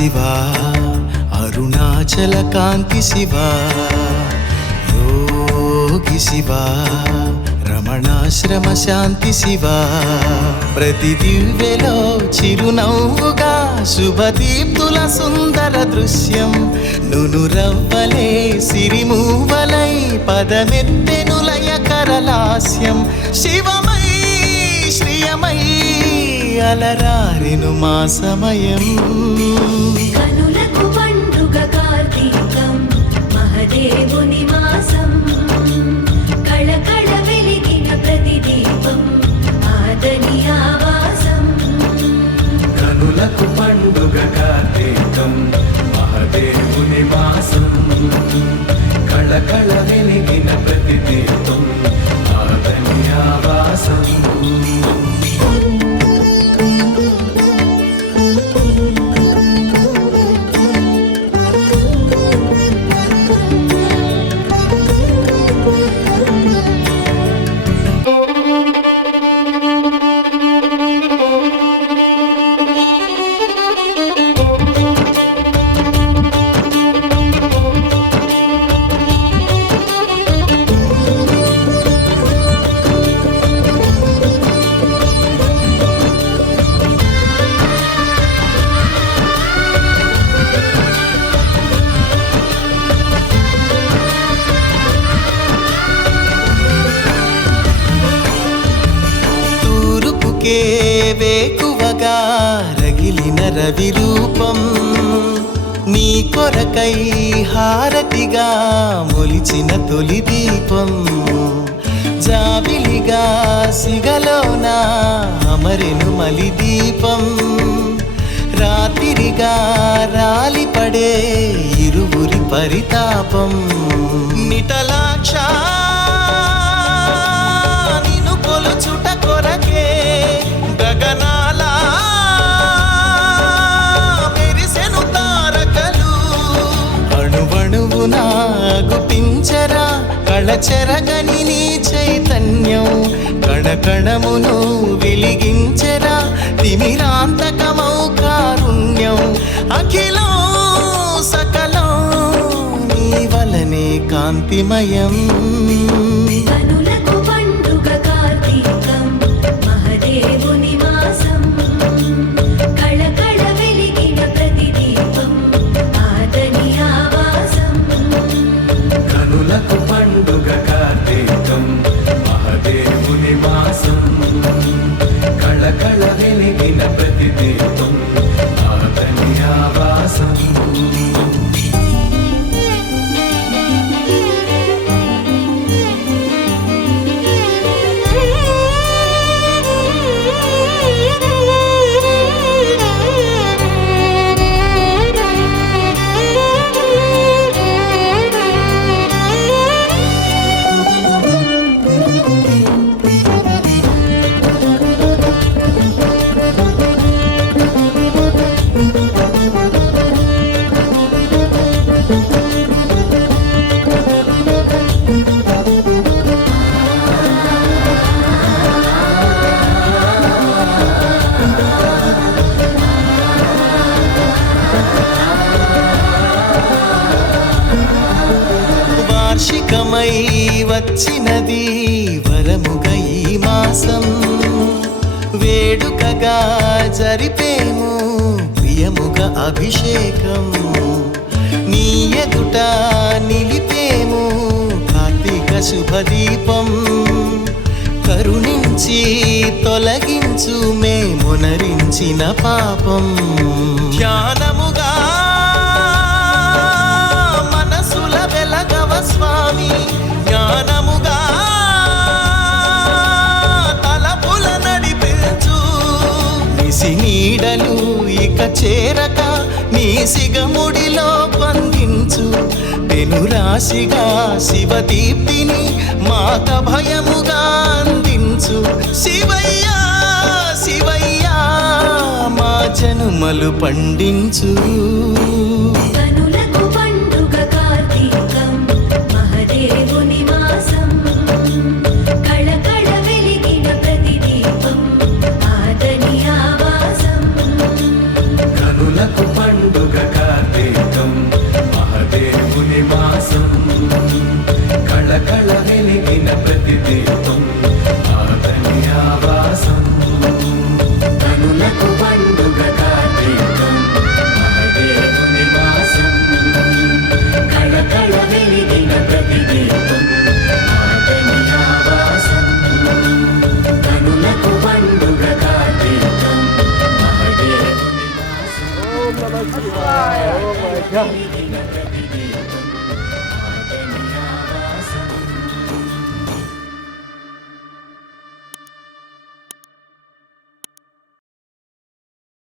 శివా అరుణాచల కాంతి శివా యోగి శివా రమణాశ్రమ శాంతి శివా ప్రతి దివ్యలో చిరునవ్వుగా శుభదీప్తుల సుందర దృశ్యం నునురవ్వలే సిరిమూవలై పదమెత్తెనులయ కరలాస్యం శివమై శ్రియమై అలరారెను మా సమయం కనులకు పండుగ కార్తీకం మహదేవుని మాసం కళకళ వెలిగిన ప్రతి దీపం ఆదని ఆవాసం కనులకు పండుగ కార్తీకం మహదేవుని మాసం కళకళ వెలిగిన ప్రతి దీపం ఆదని ఆవాసం వేకువగా రగిలిన రవి రూపం నీ కొరకై హారతిగా మొలిచిన తొలి దీపం జాబిలిగా సిగలోన అమరెను మలి దీపం రాత్రిగా రాలిపడే ఇరువురి పరితాపం నిటలాక్ష నిన్ను కొలుచుట కొరకే గగనాల మెరిసెను తారకలు అణువణువున గుపించరా కళచెరగని నీ చైతన్యం కణకణమును వెలిగించరా తిమిరాంతకమౌ కారుణ్యం అఖిలం సకలం నీ వలనే కాంతిమయం కనులకు పండుగ కార్తీకం మహదేవుని మాసం కళకళ వెలిగిన ప్రతి దీపం ఆదని ఆవాసం కనులకు పండుగ కార్తీకం మహదేవుని మాసం కళకళ వెలిగిన ప్రతి దీపం ఆదని ఆవాసం వార్షికమై వచ్చినది వరముగా ఈ మాసం వేడుకగా జరిపేము ప్రియముగా అభిషేకం నీ ఎదుట నిలిపేము కార్తీక శుభదీపం కరుణించి తొలగించు మేమునరించిన పాపం ధ్యానముగా మనసుల వెలగవ స్వామి జ్ఞానముగా తలపుల నడిపించు నిసి నీడలు ఇక చేరక నీ సిగముడిలో బంధించు పెనురాశిగా శివదీప్తిని మాత భయముగా అందించు శివయ్యా శివయ్యా మా జనుమలు పండించు కనులకు పండుగ కార్తీకం మహదేవుని మాసం కళకళ వెలిగిన ప్రతి దీపం ఆదని ఆవాసం కనులకు పండుగ Oh my God. వెలిగిన ప్రతిదీపం